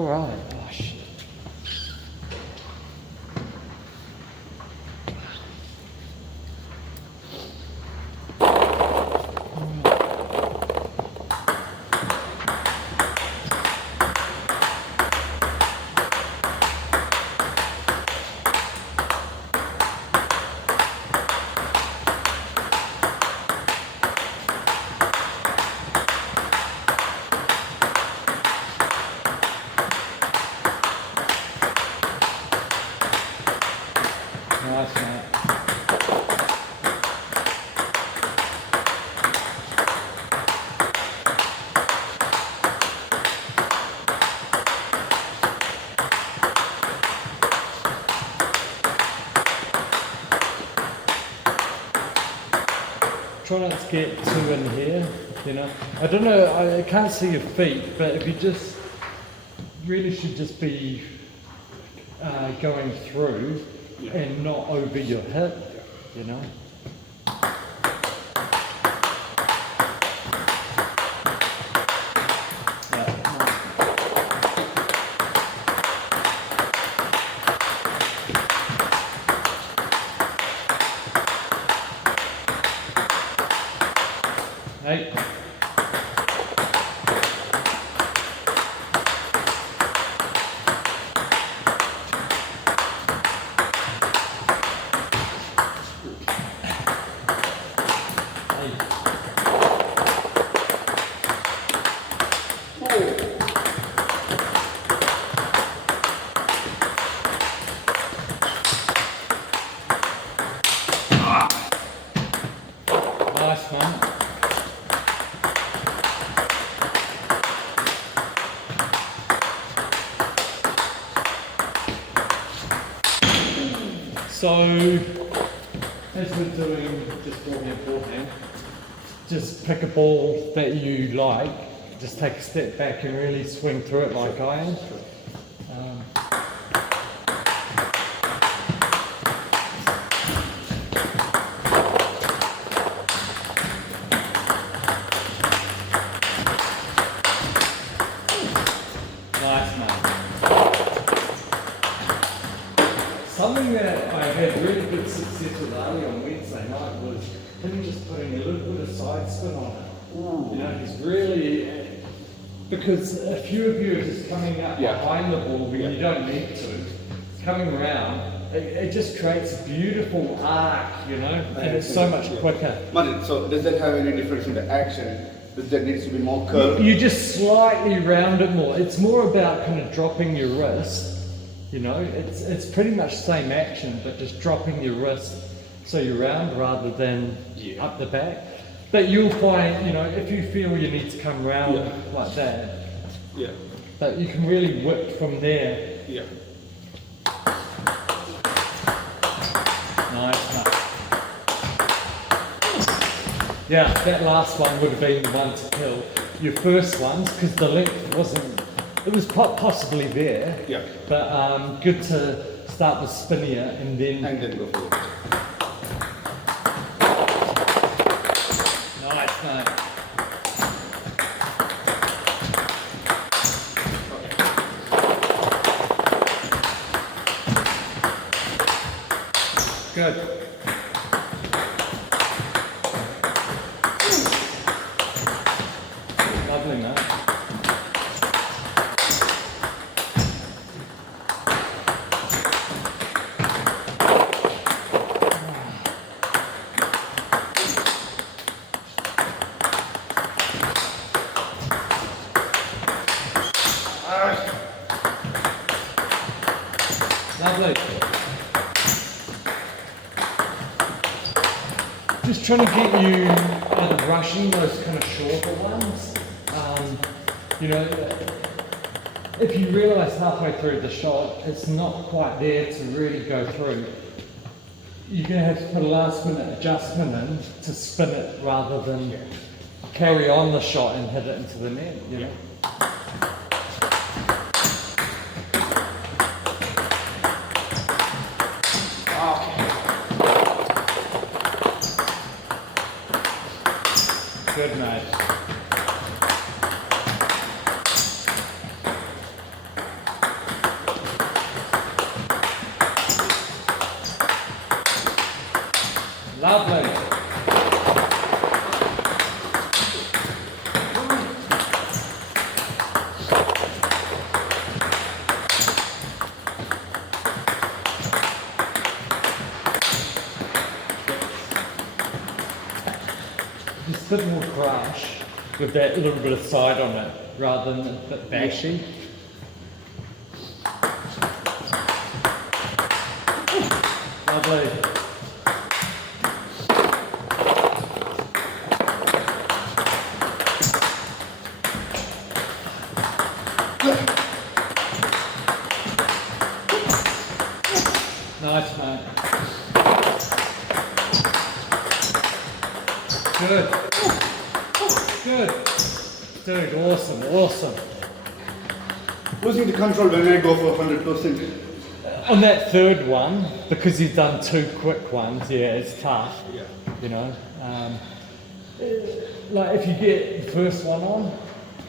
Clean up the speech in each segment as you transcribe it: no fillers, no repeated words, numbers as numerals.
Alright. Oh shit. Nice, mate. Try not to get too in here, you know. I don't know, I can't see your feet, but if you just really should just be going through and not over your hip, you know. Hey. Nice, man. So, as we're doing just forehand, just pick a ball that you like, just take a step back and really swing through it like I am. Nice, man. Something that I had really good success with Ali on Wednesday night was him just putting a little bit of side spin on it. Ooh. You know, he's really, because a few of you are just coming up behind the ball when you don't need to, coming around, it just creates a beautiful arc, you know, and it's so much quicker. Martin, so does that have any difference in the action? Does that needs to be more curved? You just slightly round it more. It's more about kind of dropping your wrist. You know, it's pretty much the same action, but just dropping your wrist so you're round rather than up the back. But you'll find, you know, if you feel you need to come round like that, but you can really whip from there. Nice. Yeah, that last one would have been the one to kill. Your first ones, because the length wasn't, it was possibly there, but good to start with spinnier and then go forward. Nice, mate. Good. Lovely, man. Lovely. Just trying to get you out of rushing those kind of shorter ones. You know, if you realise halfway through the shot it's not quite there to really go through, you're going to have to put a last minute adjustment in to spin it rather than carry on the shot and hit it into the net, you know. Good, mate. Lovely. Just a bit more crush with that little bit of side on it rather than a bit bashy. Lovely. Nice, mate. Good. Good. Dude, awesome, awesome. Losing the control when I go for 100%. On that third one, because you've done two quick ones, yeah, it's tough. Yeah. You know, like if you get the first one on,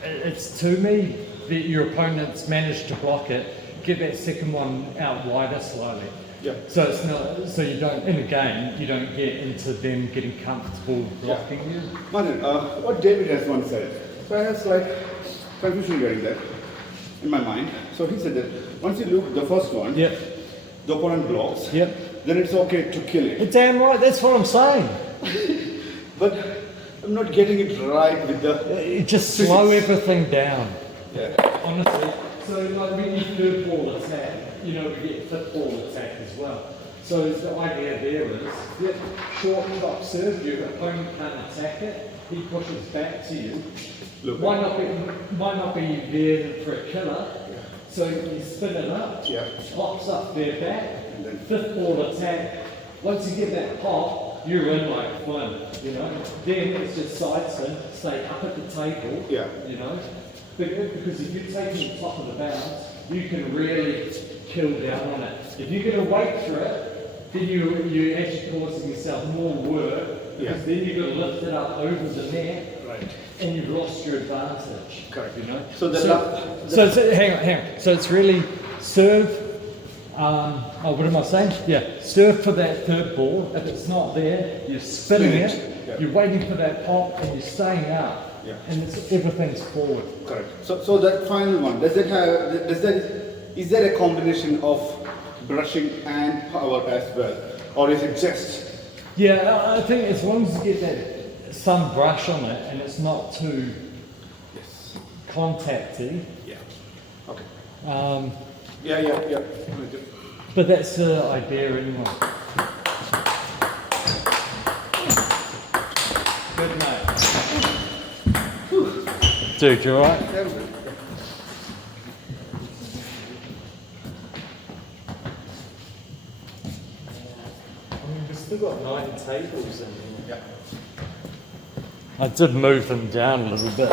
it's to me that your opponent's managed to block it. Get that second one out wider slightly. Yeah. So it's not, so you don't, in a game, you don't get into them getting comfortable blocking you. Martin, what David has once said. So I was like confusion getting that in my mind. So he said that once you loop the first one, Yep. the opponent blocks, Yep. then it's okay to kill it. You're damn right, that's what I'm saying. But I'm not getting it right with the. You just slow everything down. Yeah. Honestly. So like when you third ball attack, you know, we get fifth ball attack as well. So the idea there is, yep, short drop serve, your opponent can't attack it, he pushes back to you. Look. Might not be there for a killer, so you spin it up, Yeah. pops up their back, And then- fifth ball attack. Once you get that pop, you're in like fun, you know. Then it's just side spin, stay up at the table, Yeah. you know. Because if you're taking the top of the bounce, you can really kill down on it. If you get a weight for it, then you're actually causing yourself more work, because Yeah. then you've got to lift it up over the net, Right. and you've lost your advantage. Correct. You know. So the so hang on. So it's really serve. What am I saying? Yeah, serve for that third ball. If it's not there, you're spinning Spin it. it. Yeah. You're waiting for that pop, and you're staying up. Yeah. And everything's forward. Correct. So that final one, is there a combination of brushing and power as well? Or is it just? Yeah, I think as long as you get that some brush on it and it's not too Yes. contacty. Yeah. Okay. Um, Yeah. but that's the idea anyway. Good mate. Dude, you alright? Very good. I mean, we've still got 9 tables in here. Yeah. I did move them down a little bit.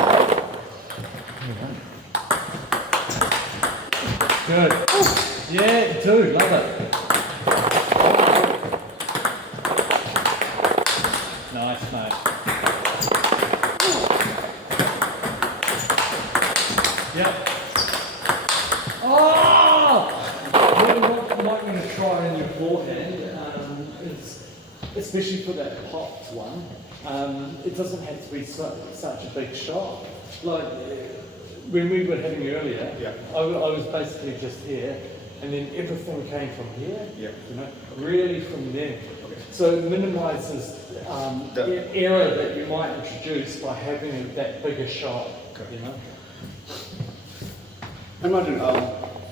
Good. Yeah, do, love it. Nice, mate. Yep. Oh! What you might want to try in your forehand is, especially for that popped one, it doesn't have to be such a big shot. Like when we were hitting earlier, Yeah. I was basically just here, and then everything came from here. Yeah. You know, really from there. Okay. So it minimises The- error that you might introduce by having that bigger shot. Correct. You know. And Martin,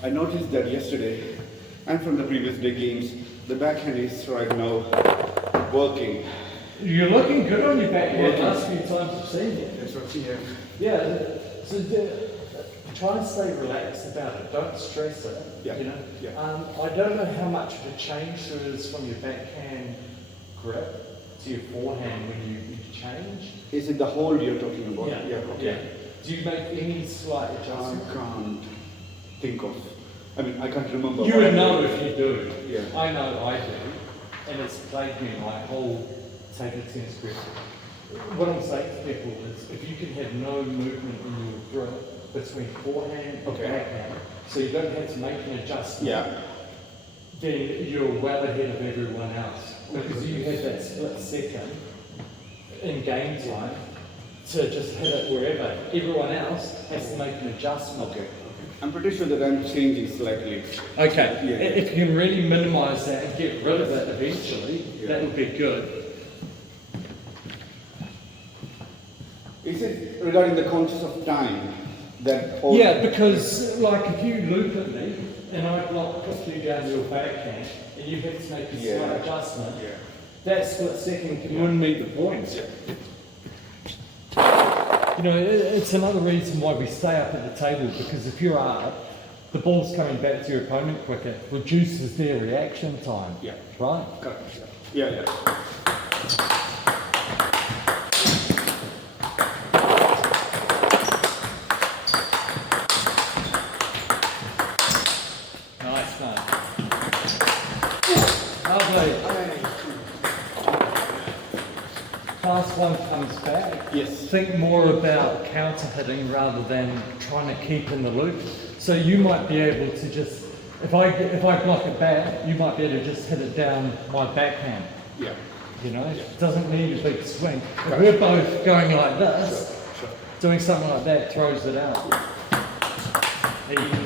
I noticed that yesterday and from the previous day games, the backhand is right now working. You're looking good on your backhand. Working. Last few times I've seen it. That's right here. Yeah. So try and stay relaxed about it. Don't stress it. Yeah, You know. yeah. I don't know how much of a change there is from your backhand grip to your forehand when you change. Is it the hold you're talking about? Yeah. Okay. Do you make any slight I adjustment? can't think of. I mean, I can't remember. You would know if you do. Yeah. I know I do. And it's plagued me my whole table tennis career. What I'm saying to people is if you can have no movement in your grip between forehand and Okay. backhand, so you don't have to make an adjustment, Yeah. then you're well ahead of everyone else. because you had that split second in game time to just hit it wherever. Everyone else has to make an adjustment. Okay. I'm pretty sure that I'm changing slightly. Okay, Yeah. if you can really minimise that and get rid of it eventually, that would be good. Is it regarding the conscious of time that? Yeah, because like if you loop at me and I put you down your backhand and you have to make a slight adjustment, that split second can win me the points. You know, it's another reason why we stay up at the table, because if you're up, the ball's coming back to your opponent quicker, reduces their reaction time. Yeah. Right? Correct. Yeah. Nice, man. Lovely. Fast one comes back. Yes. Think more about counter hitting rather than trying to keep in the loop. So you might be able to just, if I block it back, you might be able to just hit it down my backhand. Yeah. You know, it doesn't need a big swing. If we're both going like this, doing something like that throws it out. Even.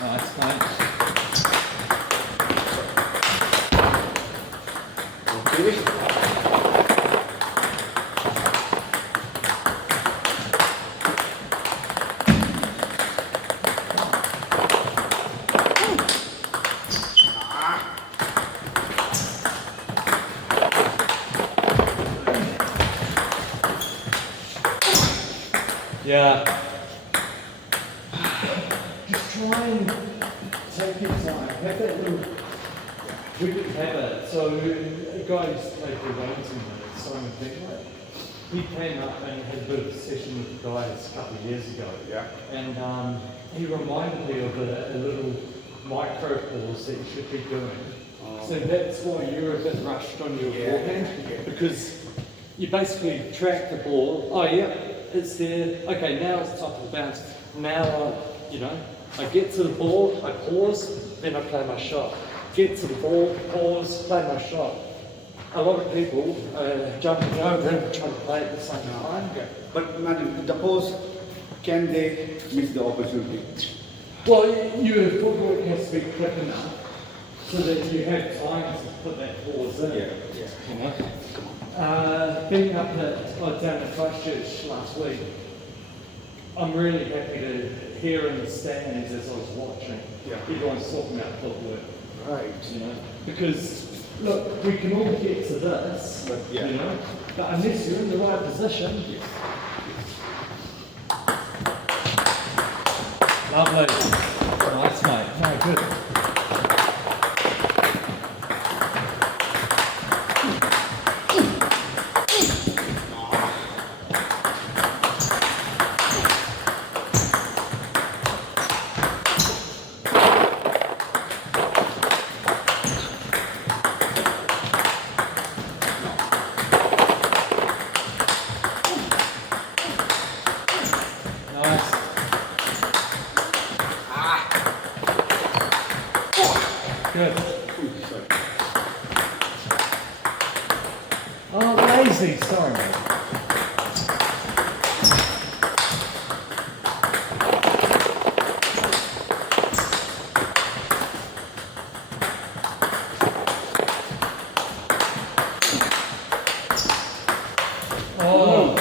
Nice, mate. Okay. Yeah. Just try and take your time. Have that little. We didn't have it. So a guy used to play for Wellington, Simon Pickler. He came up and had a bit of a session with the guys a couple of years ago. Yeah. And he reminded me of a little micro pause that you should be doing. So that's why you're a bit rushed on your forehand, because you basically track the ball. Oh yeah, it's there. Okay, now it's top of the bounce. Now I get to the ball, I pause, then I play my shot. Get to the ball, pause, play my shot. A lot of people jumping over and trying to play at the same time. Okay. But imagine the pause, can they miss the opportunity? Well, your footwork has to be quick enough so that you have time to put that pause in. Yeah. You know? Being up down at Christchurch last week, I'm really happy to hear in the stands as I was watching. Yeah. Everyone's talking about footwork. Right. You know, because look, we can all get to this, But, yeah. you know, but unless you're in the right position. Lovely. Nice, mate. No, good. Nice. Good. Sorry. Oh, lazy. Sorry, mate. Oh.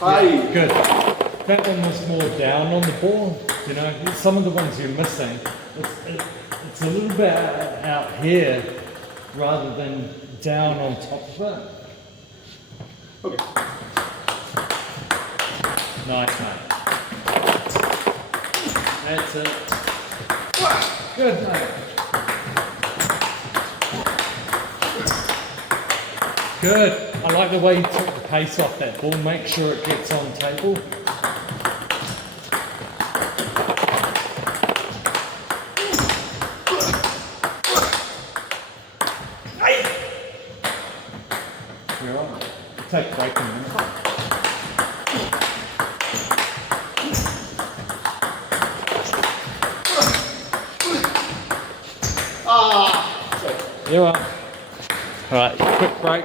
Hi. Good. That one was more down on the ball. You know, some of the ones you're missing, it's a little bit out here rather than down on top of it. Okay. Nice, mate. That's it. Good, mate. Good. I like the way you took the pace off that ball. Make sure it gets on table. take a break in a minute. You are. Alright, quick break.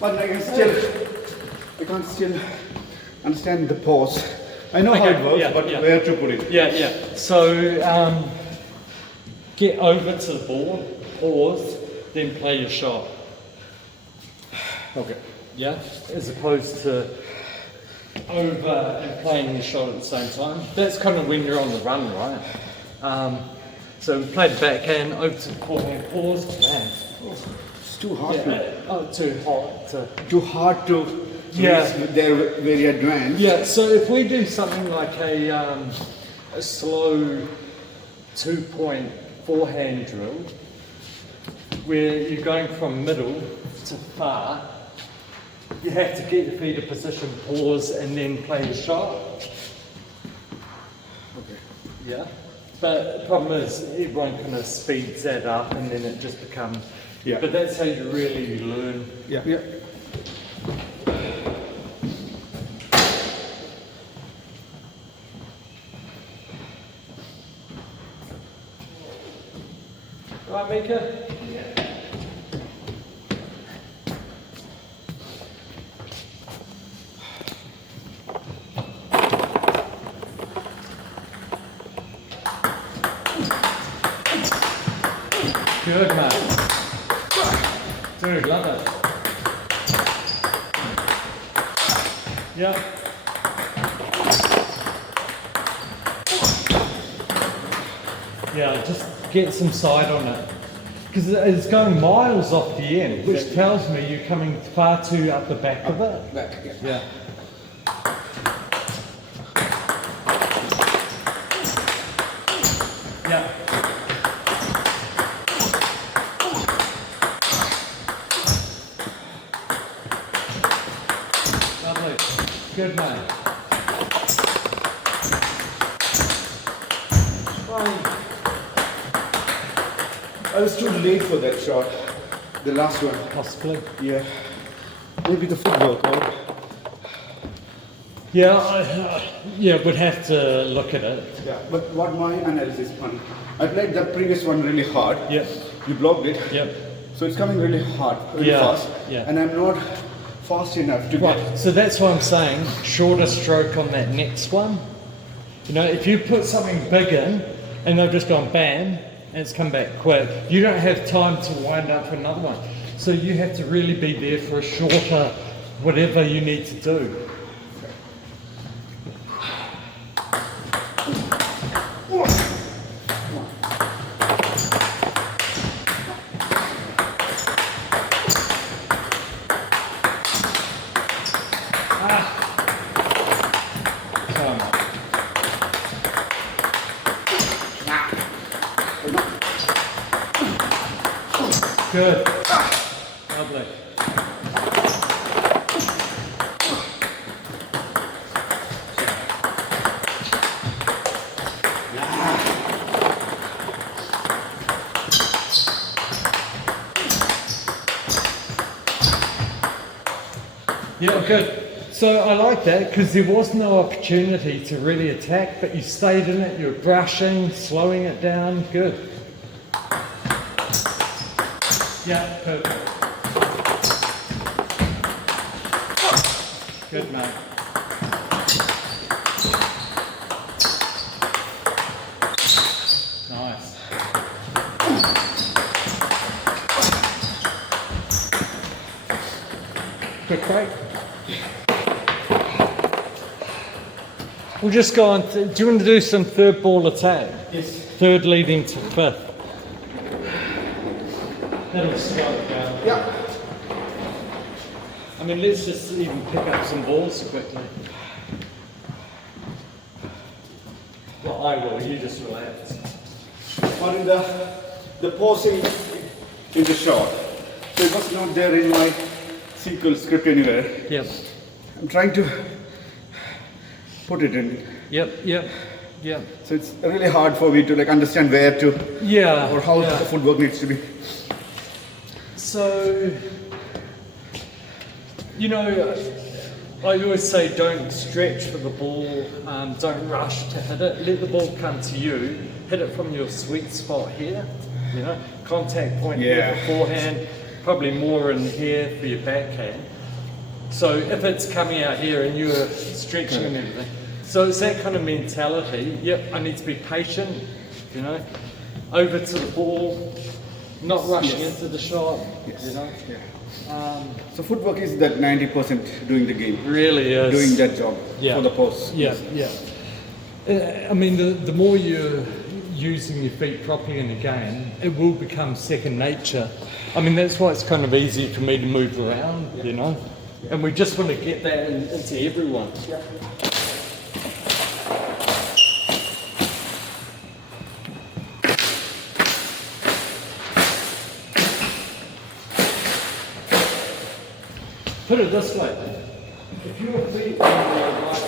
But I can't still understand the pause. I know how Okay, it works, yeah, but yeah. where to put it? Yeah. So get over to the board, pause, then play your shot. Okay. Yeah, as opposed to over and playing your shot at the same time. That's kind of when you're on the run, right? So we played backhand, over to the forehand, pause, bam. It's too hard Too hot. too hard to Yeah. reach. They're very advanced. Yeah, so if we do something like a slow 2-point forehand drill, where you're going from middle to far, you have to get your feet in position, pause, and then play your shot. Okay. Yeah. But the problem is, everyone kind of speeds that up, and then it just becomes. Yeah. But that's how you really learn. Yeah. Yeah. Right, Mika? Good, man. Dude, love it. Yeah. Yeah, just get some side on it. Because it's going miles off the end, which tells me you're coming far too up the back of it. Back. Yeah. Yeah. Yeah. Lovely. Good man. I was too late for that shot. The last one. Possibly. Yeah. Maybe the footwork, or Yeah, we'd have to look at it. yeah. But what my analysis on, I played the previous one really hard. Yep. You blocked it. Yep. So it's coming really hard, really Yeah, fast. yeah. And I'm not fast enough to Right, get. so that's why I'm saying shorter stroke on that next one. You know, if you put something big in and they've just gone bam and it's come back quick, you don't have time to wind up for another one. So you have to really be there for a shorter whatever you need to do. Good. Lovely. Yeah, good. So I like that because there was no opportunity to really attack, but you stayed in it, you were brushing, slowing it down. Good. Yeah, perfect. Good, mate. Nice. Quick break. We'll just go on. Do you want to do some third ball attack? Yes. Third leading to fifth. That'll slow it down. Yeah. I mean, let's just even pick up some balls quickly. Well, I will. You just relax. But in the pausing in the shot, so it was not there in my sequel script anywhere. Yep. I'm trying to put it in. Yep. So it's really hard for me to like understand where to Yeah. or how yeah. the footwork needs to be. So You know, I always say don't stretch for the ball, don't rush to hit it. Let the ball come to you. Hit it from your sweet spot here. You know, contact point here for forehand, probably more in here for your backhand. So if it's coming out here and you're stretching and everything, so it's that kind of mentality. Yep, I need to be patient. You know, over to the ball, not rushing into the shot. You know. So footwork is that 90% doing the game. Really is doing that job for the post. I mean, the more you're using your feet properly in the game, it will become second nature. I mean, that's why it's kind of easy for me to move around, you know? And we just want to get that into everyone. Put it this way, if your feet are in the right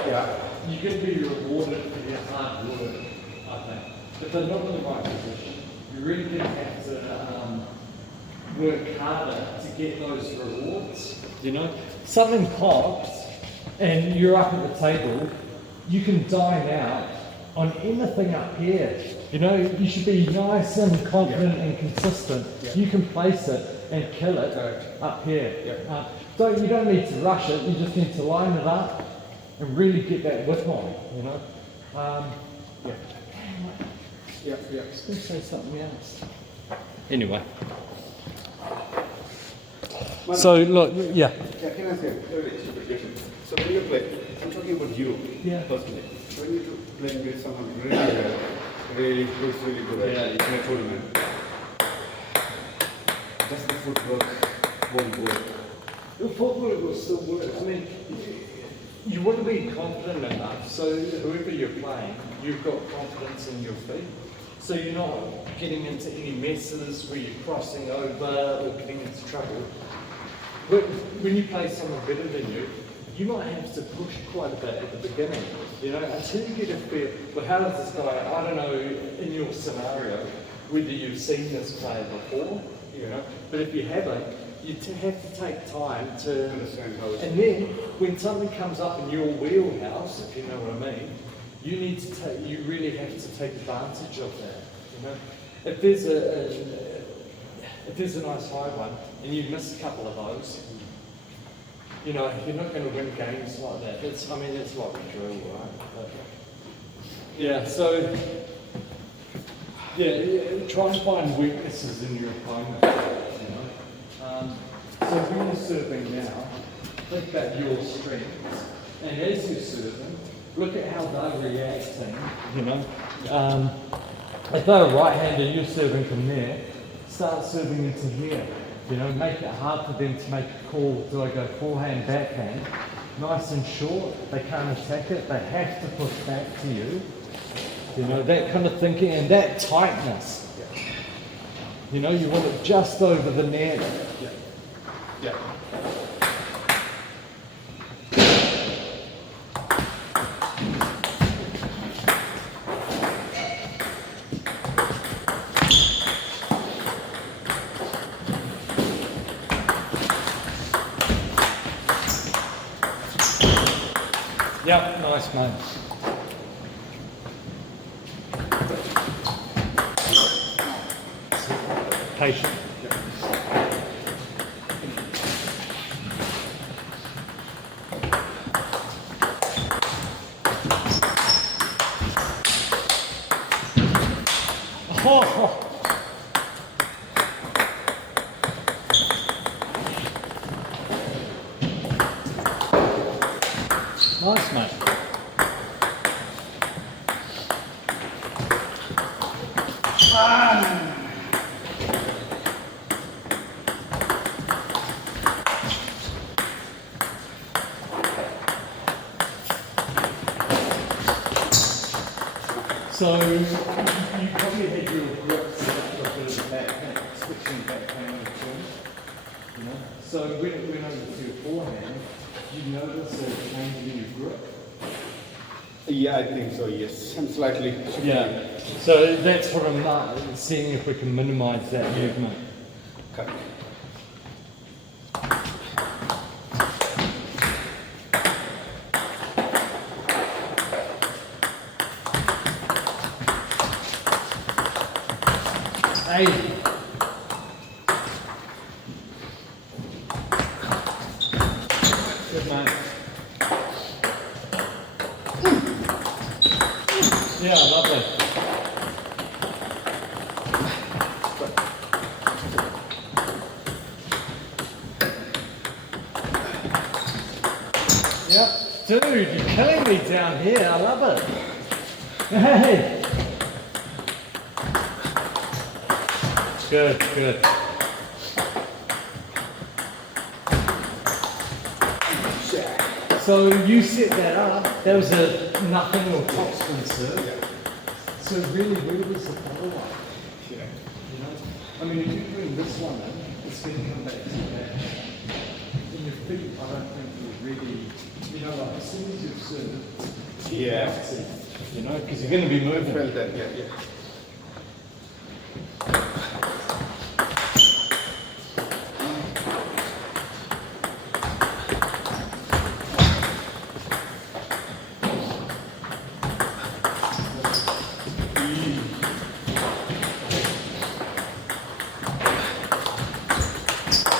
position, you're going to be rewarded for your hard work, I think. If they're not in the right position, you're really going to have to work harder to get those rewards. You know, something pops and you're up at the table, you can dine out on anything up here. You know, you should be nice and confident and consistent. You can place it and kill it up here. You don't need to rush it, you just need to line it up and really get that whip on, you know. I was going to say something else. Anyway. So look, Can I say, so when you play, I'm talking about you personally. When you play with someone really well, really good in a tournament, does the footwork won't work? The footwork will still work. I mean, you want to be confident enough so whoever you're playing, you've got confidence in your feet. So you're not getting into any messes where you're crossing over or getting into trouble. But when you play someone better than you, you might have to push quite a bit at the beginning, you know, until you get a feel, well, how does this guy, I don't know, in your scenario, whether you've seen this player before, you know, but if you haven't, you have to take time to understand how it's. And then when something comes up in your wheelhouse, if you know what I mean, you need to take, you really have to take advantage of that, you know. If there's a nice high one and you miss a couple of those, you know, you're not going to win games like that. That's what we drill, right? But, try and find weaknesses in your opponent, you know. So when you're serving now, think about your strengths, and as you're serving, look at how they're reacting, you know. If they're a right-hander, you're serving from there, start serving into here. You know, make it hard for them to make a call, do I go forehand, backhand? Nice and short, they can't attack it, they have to push back to you. You know, that kind of thinking and that tightness. You know, you want it just over the net. Yep, nice mate. Patient. Oh. Nice, mate. So you probably had your grip set up for a bit of backhand, switching backhand and chin, you know. So when it went over to your forehand, you notice a change in your grip? Yeah, I think so, yes. I'm slightly shifting. Yeah. So that's what I'm seeing if we can minimise that movement. Okay. 80. Good man. Yeah, lovely. Yep. Dude, you're killing me down here. I love it. Hey. Good, good. So you set that up. That was a nothing or top spin serve. Yeah. So really, where was the follow-up? Yeah. You know, I mean, if you're doing this one, it's going to come back to that. In your feet, I don't think you're really, you know, like as soon as you've served, Yeah. you know, because you're going to be moving. Felt that, yeah, yeah.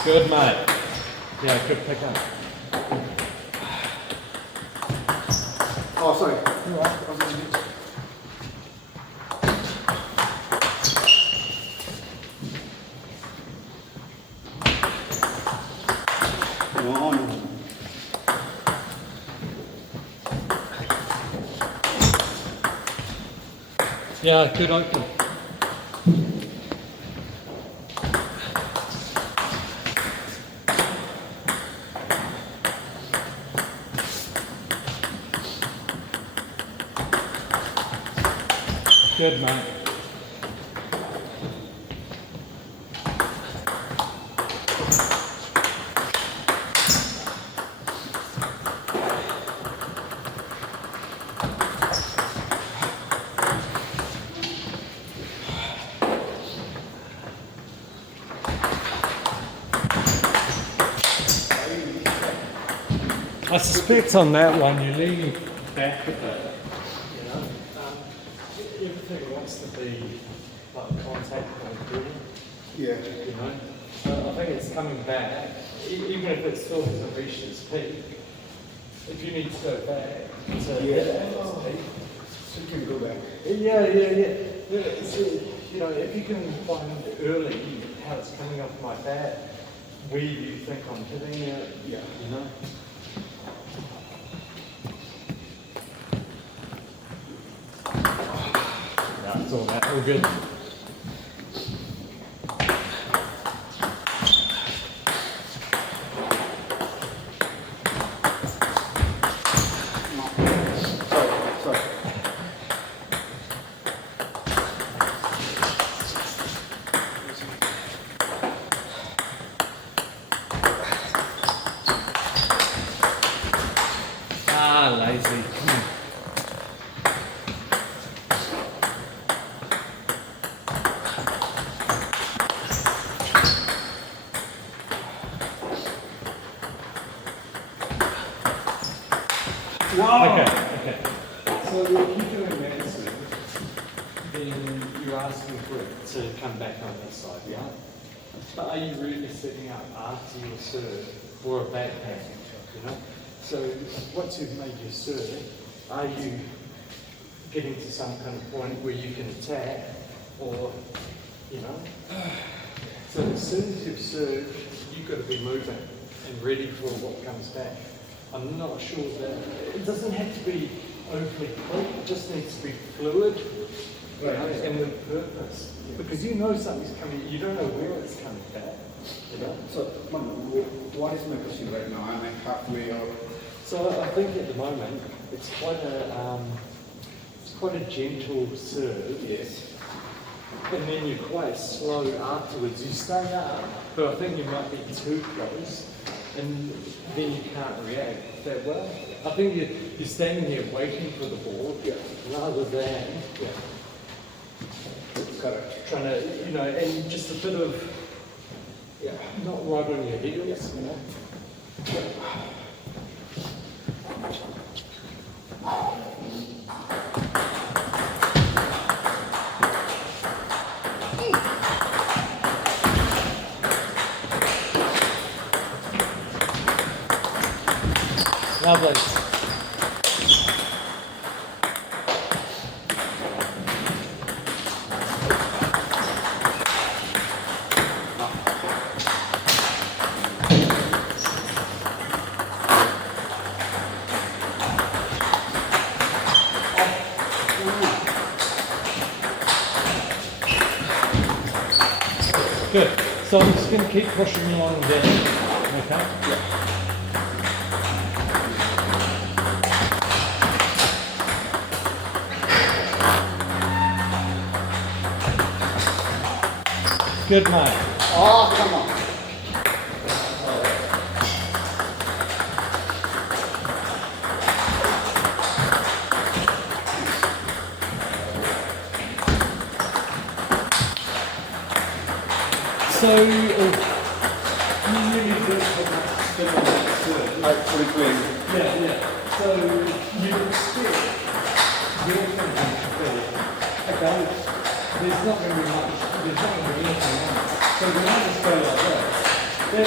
Good, mate. Yeah, good pick up. Oh, sorry. You're right. No, no. Yeah, good open. Good, mate. I suspect on that one you're leaning back a bit, you know. Everything wants to be like contact and good, Yeah. you know. So I think it's coming back, even if it still hasn't reached its peak. If you need to go back to hit it at its peak. So you can go back. Yeah. So, you know, if you can find early how it's coming off my bat, where you think I'm hitting it, Yeah. you know. It's all that, all good. Sorry. Ah, lazy. Come on. No! Okay. So if you're doing that serve, then you're asking for it to come back on this side, yeah? But are you really setting up after your serve or a backhand, you know? So once you've made your serve, are you getting to some kind of point where you can attack or, you know? So as soon as you've served, you've got to be moving and ready for what comes back. I'm not sure that it doesn't have to be overly quick, it just needs to be fluid, you know, and with purpose. Because you know something's coming, you don't know where it's coming back. You know? So, what is my question right now? Am I halfway or? So I think at the moment it's quite a gentle serve. Yes. And then you're quite slow afterwards. You stay up, but I think you might be too close, and then you can't react that well. I think you're standing here waiting for the ball, rather than Correct. trying to, you know, and just a bit of, not right on your heels, you know. Lovely. Good. So I'm just going to keep pushing along there. Okay? Yeah. Good, mate. Oh, come on. So, you really did put that spin on that sword. Actually playing. Yeah, yeah. So, you expect your thinking to be, okay, there's not going to be much, there's not going to be anything on it. So when I just go like that, then,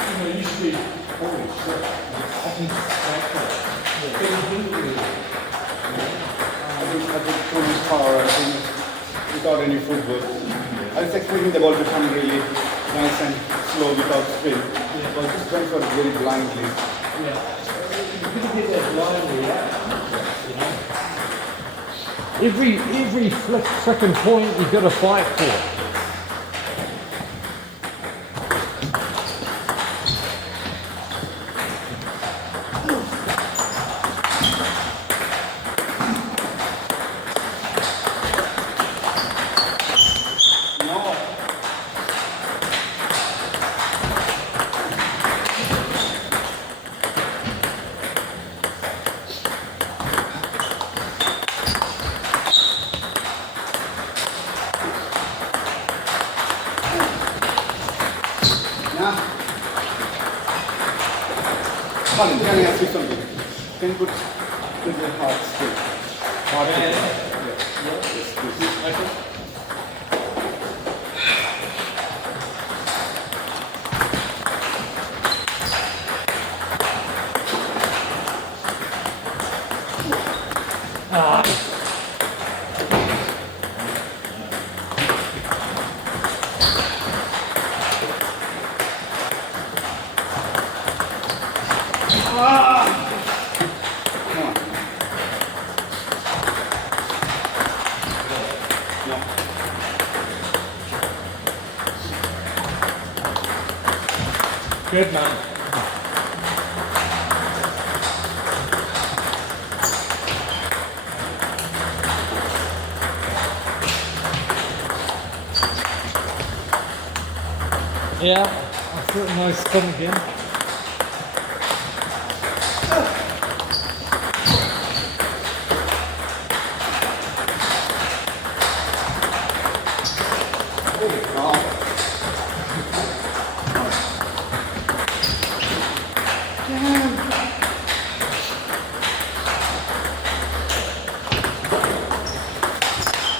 you know, you should be, holy shit, I can back that. Yeah. But you didn't do it. I think through this power, I think without any footwork. I was expecting the ball to come really nice and slow without spin. Yeah. But this went for it very blindly. Yeah. You're going to get that blindly out. You know? Every frickin' point you've got to fight for. Colin, can I ask you something? Can you put the heart straight? Heart Good man. Yeah, I feel a nice spin again.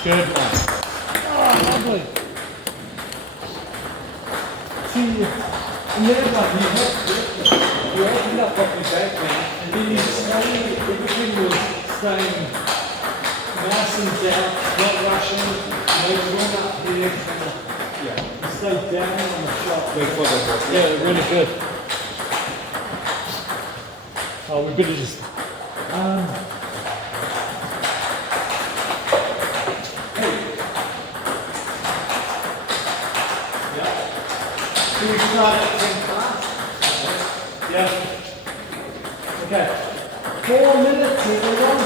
Good one. Oh, lovely. See, and then like you opened up off your back now, and then you slowly, everything was staying nice and down, not rushing, no run up here, yeah. You stayed down on the shot. Wait for that. Yeah, really good. Oh, we better just, Can we start at 10 past? Yeah. Okay. 4 minutes, everyone.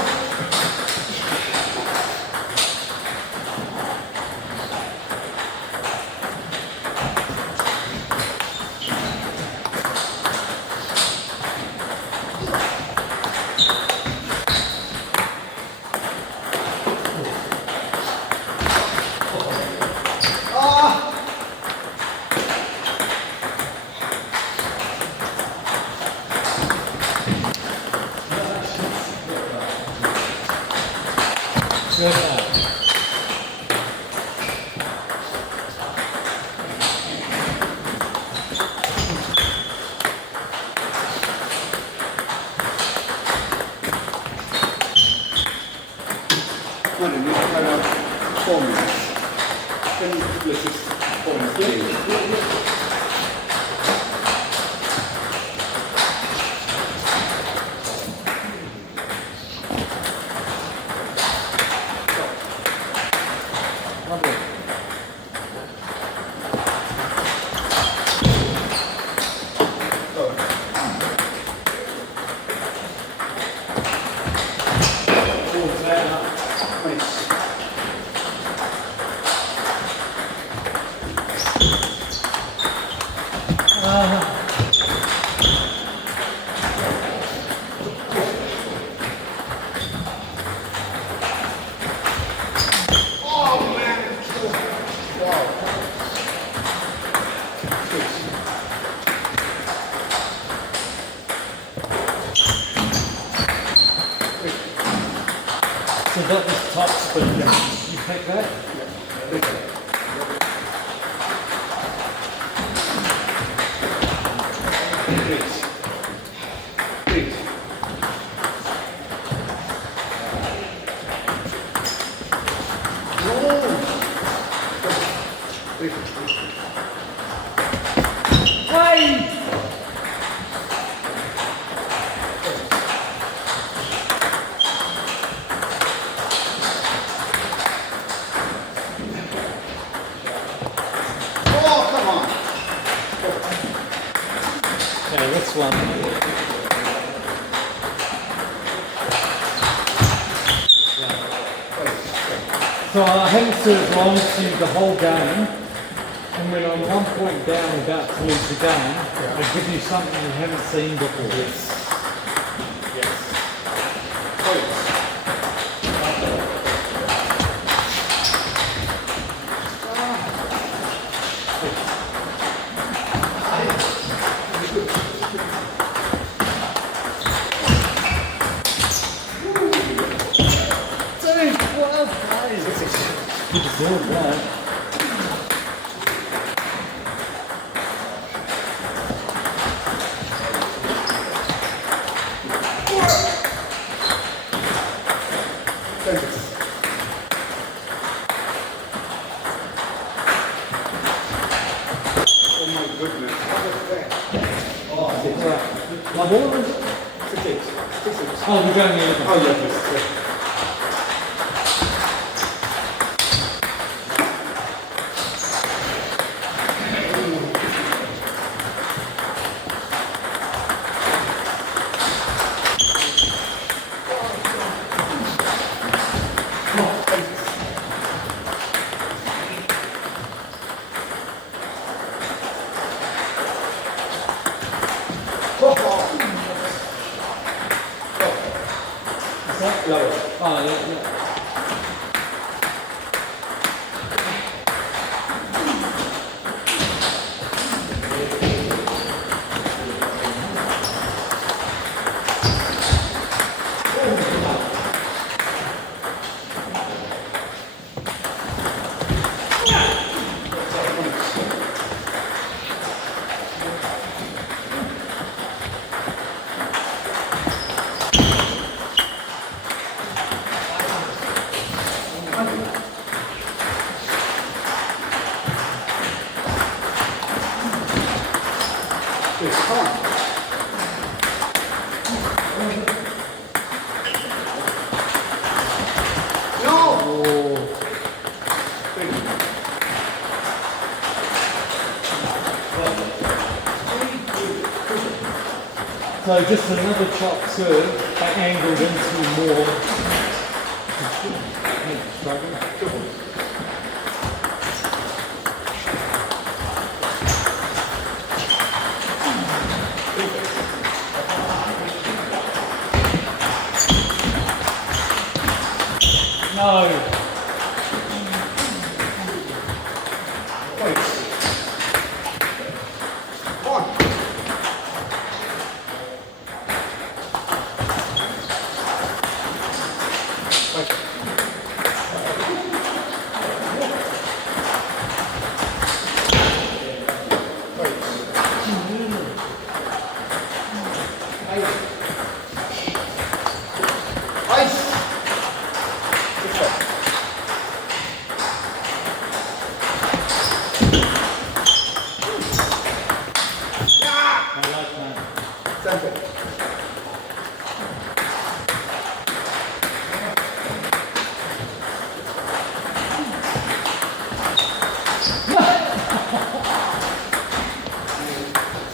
Good man. Then let's just form a plane. Lovely. Towards that up. Nice. Oh man, it's so wow. So that was top spin. You take that? Hey! Oh, come on. Okay, this one. So I haven't served long to the whole game, and when I'm 1 point down about to lose the game, I give you something you haven't seen before. Dude, well played. You deserve that. Oh my goodness. What was that? Right. Like all of it? 6-8. 6-6. Oh, we're going the other Oh, way. yeah, please. Yeah. Is that? Lower. Oh, yeah, yeah. Come on. No! Oh. So just another chop serve, but angled into more. Struggling. No. Wait. Come on. Ice. Good shot. like, man. Second.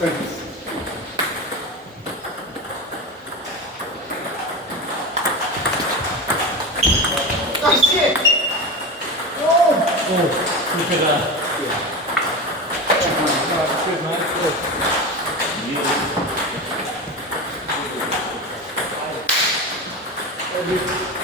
Thanks. Oh shit! Oh, look at that. Oh, good, man. Good. Every